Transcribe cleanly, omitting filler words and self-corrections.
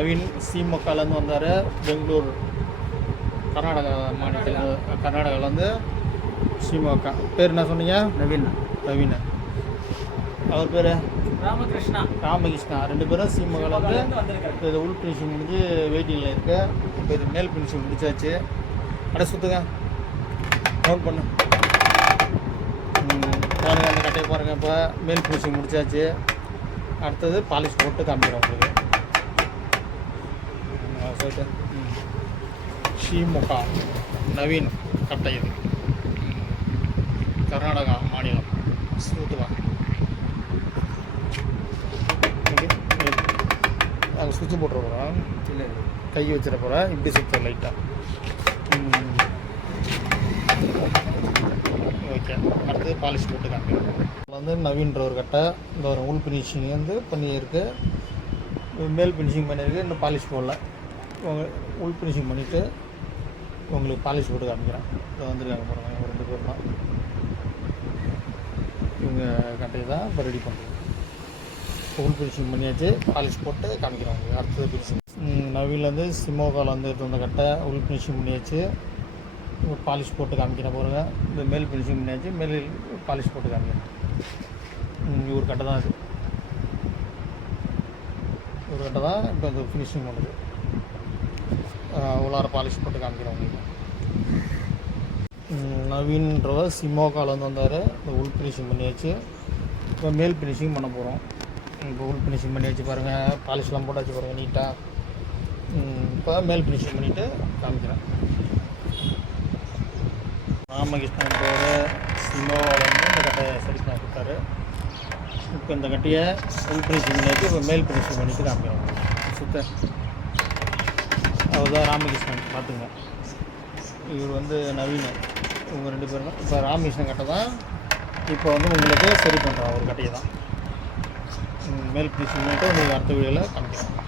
நவீன் சிமோக்காலேருந்து வந்தார். பெங்களூர் கர்நாடகா மாநிலத்தில், கர்நாடகாவிலேருந்து சிமோக்கா. பேர் என்ன சொன்னீங்க? நவீன். அவர் பேர் ராமகிருஷ்ணா. 2 பேரும் சிமோக்காலேருந்து இது உள் ஃபினிஷிங் முடிஞ்சு வெயிட்டிங்கில் இருக்குது. இப்போ இது மேல் ஃபினிஷிங் முடிச்சாச்சு. அடை சுற்றுங்க, நோட் பண்ணு பாருங்கள். அந்த கட்டையை பாருங்கள். இப்போ மேல் ஃபினிஷிங் முடிச்சாச்சு. அடுத்தது பாலிஷ் போட்டு காமிக்கிறோம் உங்களுக்கு. சொல்லிட்டு ஷிமோகா நவீன் கட்டை, இது கர்நாடகா மாநிலம். சுற்றுவா அங்கே சுவிட்சு போட்டுற போகிறோம், இல்லை கை வச்சிட போகிறேன். இப்படி சுற்ற லைட்டாக. ஓகே, அடுத்தது பாலிஷ் போட்டு காமிக்கிறோம். வந்து நவீன்ற ஒரு கட்டை இந்த ஒரு உள் ஃபினிஷிங் வந்து பண்ணியிருக்கு, மேல் ஃபினிஷிங் பண்ணியிருக்கு. இன்னும் பாலிஷ் போடல. உள் ஃபினிஷிங் பண்ணிவிட்டு உங்களுக்கு பாலிஷ் போட்டு காமிக்கிறேன். இதை வந்துருக்காங்க போகிறாங்க. இவங்க 2 பேர் தான். இவங்க கட்டையை தான் இப்போ ரெடி பண்ணுறோம். உள் ஃபினிஷிங் பண்ணியாச்சு, பாலிஷ் போட்டு காமிக்கிறோம் உங்களுக்கு. அடுத்தது ஃபினிஷிங் நவீன்லேருந்து சிமோகாவில் வந்து எடுத்து வந்த கட்டை உள் ஃபினிஷிங் பண்ணியாச்சு, பாலிஷ் போட்டு காமிக்கிறேன் பாருங்க. இந்த மேல் ஃபினிஷிங் பண்ணியாச்சு, மேல் பாலிஷ் போட்டு காமிக்கிறேன். ஒரு கட்டை தான் இது, ஒரு கட்டை தான் இப்போ இந்த ஃபினிஷிங் பண்ணுது. உள்ளார பாலிஷ் போட்டு காமிக்கிறோம் உங்களுக்கு. நவீன்றவர் சிமோகாவில் வந்து வந்தார். இந்த உள் ஃபினிஷிங் பண்ணியாச்சு, இப்போ மேல் ஃபினிஷிங் பண்ண போகிறோம். இப்போ உள் ஃபினிஷிங் பண்ணியாச்சு பாருங்கள், பாலிஷ்லாம் போட்டாச்சு பாருங்கள் நீட்டாக. இப்போ மேல் ஃபினிஷிங் பண்ணிவிட்டு காமிக்கிறேன். ராமகிருஷ்ணன்றோட சிமோவில் வந்து இந்த கட்டையை சரி பண்ணி கொடுத்தாரு. இப்போ இந்த கட்டையை உள் ஃபினிஷிங் பண்ணியாச்சு, இப்போ மேல் ஃபினிஷிங் பண்ணிவிட்டு காமிக்கிறோம். சுத்த அவர் தான் ராமகிருஷ்ணன், பார்த்துங்க. இவர் வந்து நவீன், இவங்க 2 பேரும் தான். இப்போ ராமகிருஷ்ணன் கட்டை தான் இப்போ வந்து உங்களுக்கு சரி பண்ணுறோம். ஒரு கட்டையை தான் மேல் ஃபினிஷிங் பண்ணிவிட்டு உங்களுக்கு அடுத்த வீடியோவில் காமிக்கிறோம்.